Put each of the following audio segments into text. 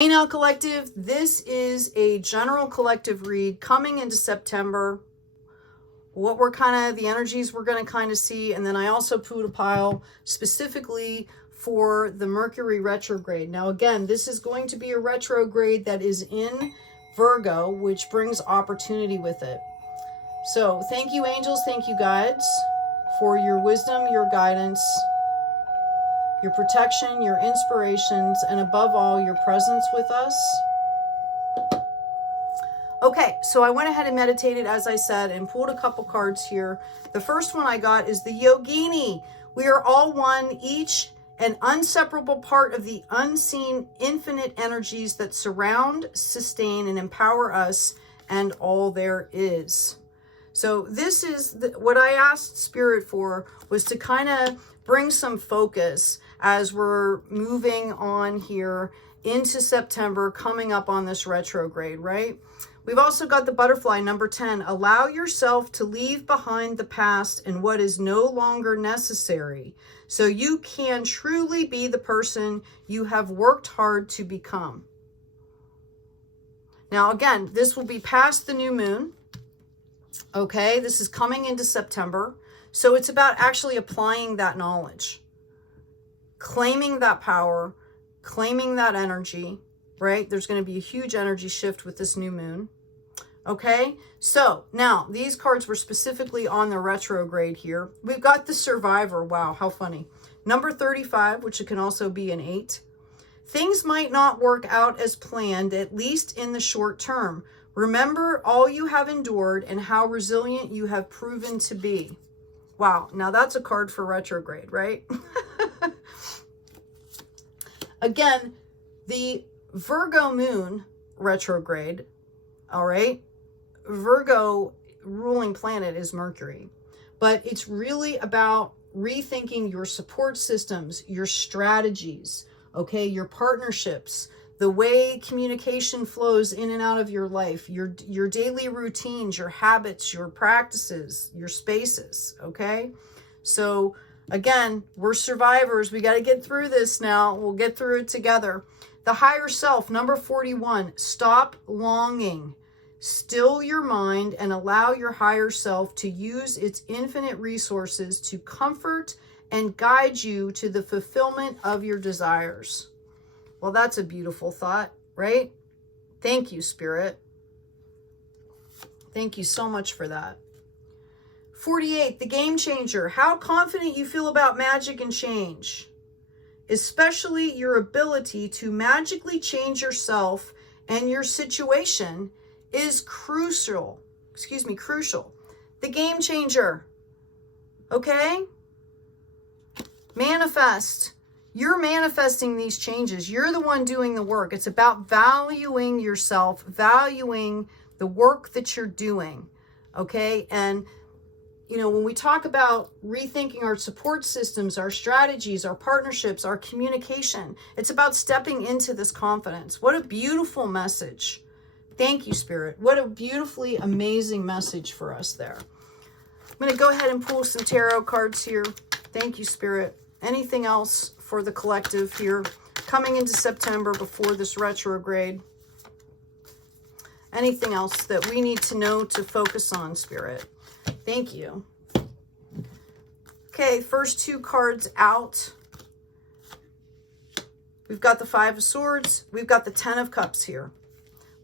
Hey now, collective, this is a general collective read coming into September. What we're the energies we're going to kind of see. And then I also put a pile specifically for the Mercury retrograde. Now, again, this is going to be a retrograde that is in Virgo, which brings opportunity with it. So thank you, angels. Thank you, guides, for your wisdom, your guidance, your protection, your inspirations, and above all, your presence with us. Okay, so I went ahead and meditated, as I said, and pulled a couple cards here. The first one I got is the Yogini. We are all one, each an inseparable part of the unseen infinite energies that surround, sustain, and empower us and all there is. So this is what I asked Spirit for, was to kind of bring some focus as we're moving on here into September, coming up on this retrograde, right? We've also got the butterfly, number 10. Allow yourself to leave behind the past and what is no longer necessary, so you can truly be the person you have worked hard to become. Now, again, this will be past the new moon. Okay, this is coming into September. So it's about actually applying that knowledge, claiming that power, claiming that energy, right? There's going to be a huge energy shift with this new moon. Okay, so now these cards were specifically on the retrograde here. We've got the Survivor. Wow, how funny. Number 35, which it can also be an 8. Things might not work out as planned, at least in the short term. Remember all you have endured and how resilient you have proven to be. Wow, now that's a card for retrograde, right? Again, the Virgo moon retrograde, all right? Virgo ruling planet is Mercury, but it's really about rethinking your support systems, your strategies, okay? Your partnerships, the way communication flows in and out of your life, your daily routines, your habits, your practices, your spaces, okay? So again, we're survivors. We got to get through this now. We'll get through it together. The higher self, number 41, stop longing. Still your mind and allow your higher self to use its infinite resources to comfort and guide you to the fulfillment of your desires. Well, that's a beautiful thought, right? Thank you, Spirit. Thank you so much for that. 48, the game changer. How confident you feel about magic and change, especially your ability to magically change yourself and your situation, is crucial. Crucial. The game changer. Okay? Manifest. You're manifesting these changes. You're the one doing the work. It's about valuing yourself, valuing the work that you're doing. Okay? And, you know, when we talk about rethinking our support systems, our strategies, our partnerships, our communication, it's about stepping into this confidence. What a beautiful message. Thank you, Spirit. What a beautifully amazing message for us there. I'm going to go ahead and pull some tarot cards here. Thank you, Spirit. Anything else for the collective here coming into September before this retrograde? Anything else that we need to know to focus on, Spirit? Thank you. Okay, first two cards out. We've got the 5 of Swords. We've got the 10 of Cups here.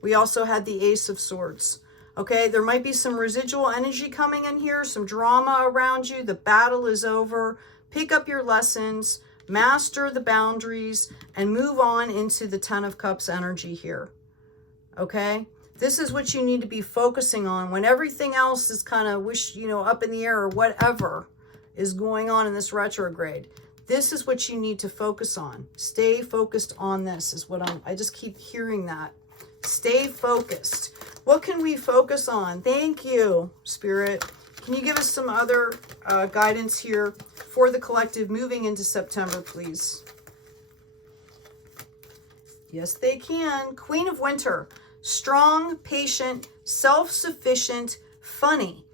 We also had the Ace of Swords. Okay, there might be some residual energy coming in here, some drama around you. The battle is over. Pick up your lessons, master the boundaries, and move on into the 10 of Cups energy here. Okay, this is what you need to be focusing on when everything else is kind of up in the air, or whatever is going on in this retrograde. This is what you need to focus on. Stay focused on this is what I just keep hearing that. Stay focused. What can we focus on? Thank you, Spirit. Can you give us some other guidance here for the collective moving into September, please? Yes, they can. Queen of Winter. Strong, patient, self-sufficient, funny.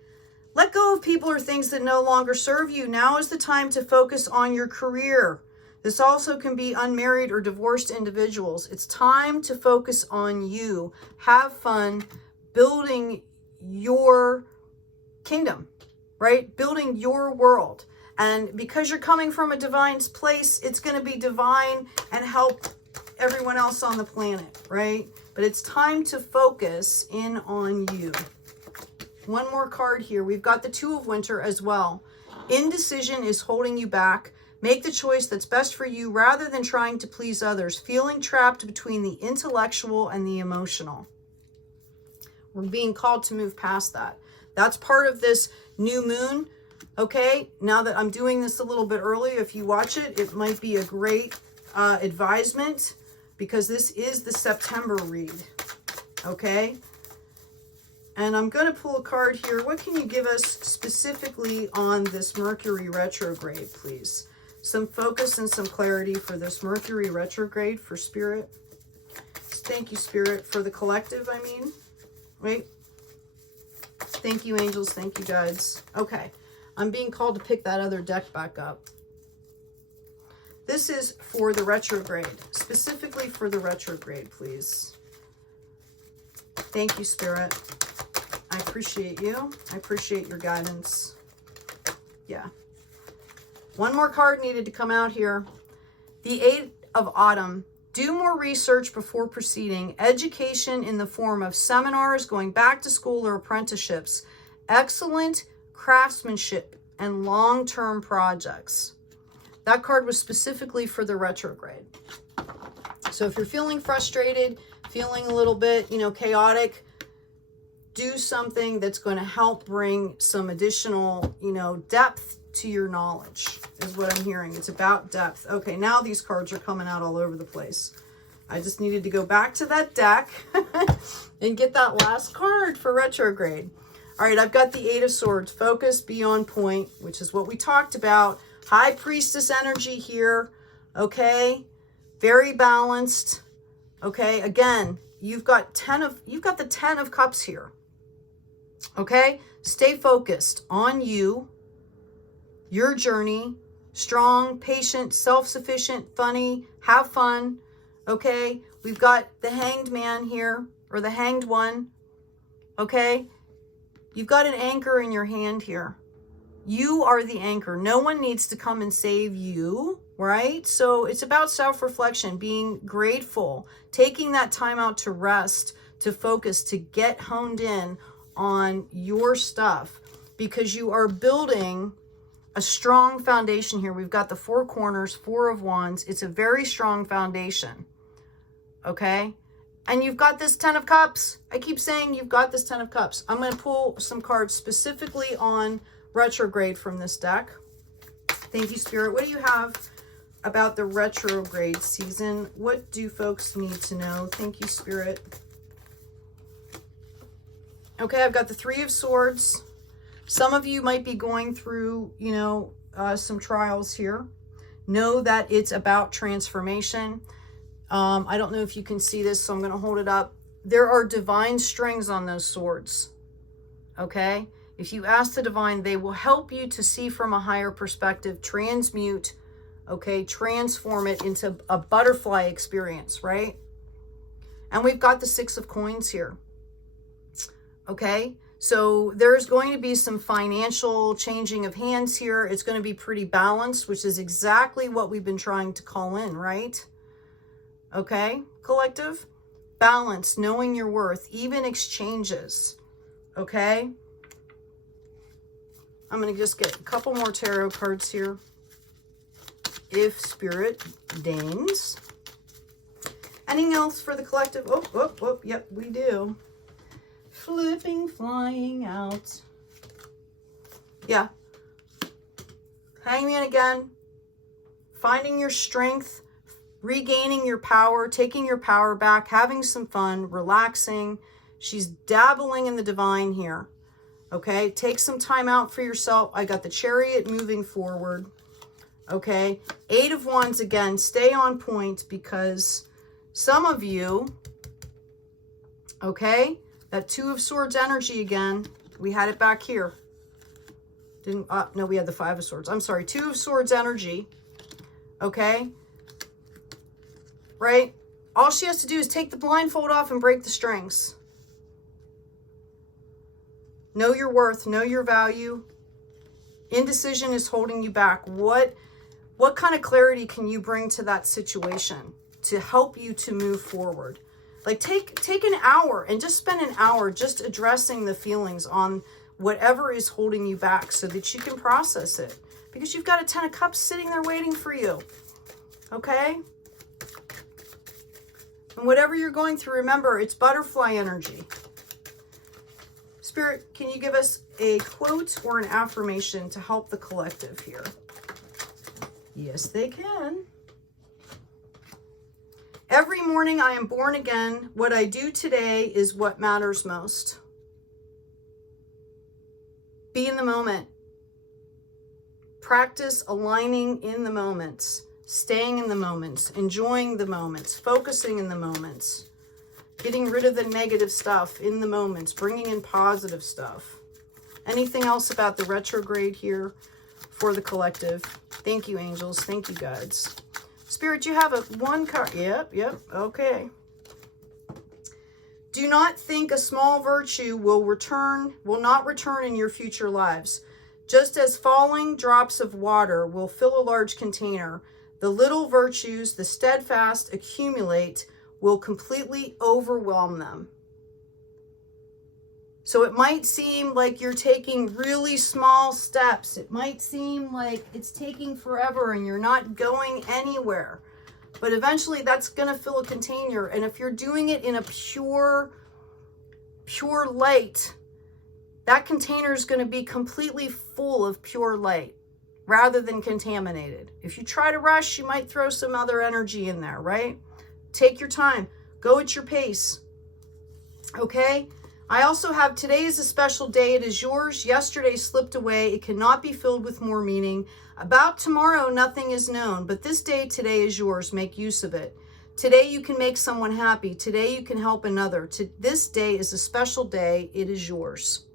Let go of people or things that no longer serve you. Now is the time to focus on your career, This also can be unmarried or divorced individuals. It's time to focus on you. Have fun building your kingdom, right? Building your world. And because you're coming from a divine place, it's going to be divine and help everyone else on the planet, right? But it's time to focus in on you. One more card here. We've got the Two of Winter as well. Indecision is holding you back. Make the choice that's best for you rather than trying to please others. Feeling trapped between the intellectual and the emotional. We're being called to move past that. That's part of this new moon. Okay, now that I'm doing this a little bit early, if you watch it, it might be a great advisement because this is the September read. Okay, and I'm going to pull a card here. What can you give us specifically on this Mercury retrograde, please? Some focus and some clarity for this Mercury retrograde for Spirit. Thank you, Spirit, for the collective, I mean. Right? Thank you, angels. Thank you, guides. Okay. I'm being called to pick that other deck back up. This is for the retrograde. Specifically for the retrograde, please. Thank you, Spirit. I appreciate you. I appreciate your guidance. Yeah. One more card needed to come out here. The Eight of Autumn. Do more research before proceeding. Education in the form of seminars, going back to school, or apprenticeships. Excellent craftsmanship and long-term projects. That card was specifically for the retrograde. So if you're feeling frustrated, feeling a little bit, chaotic, do something that's going to help bring some additional, depth to your knowledge is what I'm hearing. It's about depth. Okay, now these cards are coming out all over the place. I just needed to go back to that deck and get that last card for retrograde. All right, I've got the Eight of Swords. Focus, be on point, which is what we talked about. High Priestess energy here, okay? Very balanced, okay? Again, you've got the 10 of Cups here, okay? Stay focused on you, your journey, strong, patient, self-sufficient, funny, have fun, okay? We've got the Hanged Man here, or the Hanged One, okay? You've got an anchor in your hand here. You are the anchor. No one needs to come and save you, right? So it's about self-reflection, being grateful, taking that time out to rest, to focus, to get honed in on your stuff, because you are building a strong foundation here. We've got the Four Corners, Four of Wands. It's a very strong foundation, okay? And you've got this 10 of Cups. I keep saying you've got this 10 of Cups. I'm going to pull some cards specifically on retrograde from this deck. Thank you, Spirit. What do you have about the retrograde season? What do folks need to know? Thank you, Spirit. Okay, I've got the Three of Swords. Some of you might be going through, some trials here. Know that it's about transformation. I don't know if you can see this, so I'm going to hold it up. There are divine strings on those swords, okay? If you ask the divine, they will help you to see from a higher perspective, transmute, okay, transform it into a butterfly experience, right? And we've got the Six of Coins here, okay? So there's going to be some financial changing of hands here. It's going to be pretty balanced, which is exactly what we've been trying to call in, right? Okay, collective, balance, knowing your worth, even exchanges, okay? I'm going to just get a couple more tarot cards here, if Spirit deigns. Anything else for the collective? Oh, yep, we do. Flipping, flying out. Yeah. Hangman again. Finding your strength, regaining your power, taking your power back, having some fun, relaxing. She's dabbling in the divine here. Okay, take some time out for yourself. I got the Chariot moving forward. Okay, Eight of Wands again. Stay on point, because some of you, okay, that Two of Swords energy again. We had it back here. No, we had the Five of Swords. I'm sorry, Two of Swords energy. okay? Right? All she has to do is take the blindfold off and break the strings. Know your worth, know your value. Indecision is holding you back. What kind of clarity can you bring to that situation to help you to move forward? Like take an hour and just spend an hour just addressing the feelings on whatever is holding you back so that you can process it. Because you've got a 10 of Cups sitting there waiting for you. Okay? And whatever you're going through, remember, it's butterfly energy. Spirit, can you give us a quote or an affirmation to help the collective here? Yes, they can. Every morning I am born again. What I do today is what matters most. Be in the moment. Practice aligning in the moments, staying in the moments, enjoying the moments, focusing in the moments, getting rid of the negative stuff in the moments, bringing in positive stuff. Anything else about the retrograde here for the collective? Thank you, angels. Thank you, guides. Spirit, you have one card. Yep, okay. Do not think a small virtue will not return in your future lives. Just as falling drops of water will fill a large container, the little virtues, the steadfast, accumulate, will completely overwhelm them. So it might seem like you're taking really small steps. It might seem like it's taking forever and you're not going anywhere. But eventually that's going to fill a container. And if you're doing it in a pure light, that container is going to be completely full of pure light rather than contaminated. If you try to rush, you might throw some other energy in there, right? Take your time. Go at your pace. Okay? I also have today is a special day. It is yours. Yesterday slipped away. It cannot be filled with more meaning. About tomorrow, nothing is known. But this day today is yours. Make use of it. Today you can make someone happy. Today you can help another. This day is a special day. It is yours.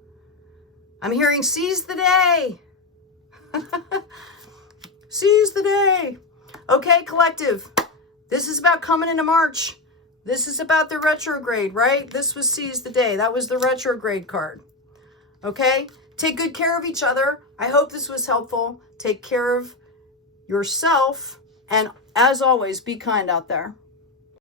I'm hearing seize the day. Seize the day. Okay, collective. This is about coming into March. This is about the retrograde, right? This was seize the day. That was the retrograde card. Okay? Take good care of each other. I hope this was helpful. Take care of yourself. And as always, be kind out there.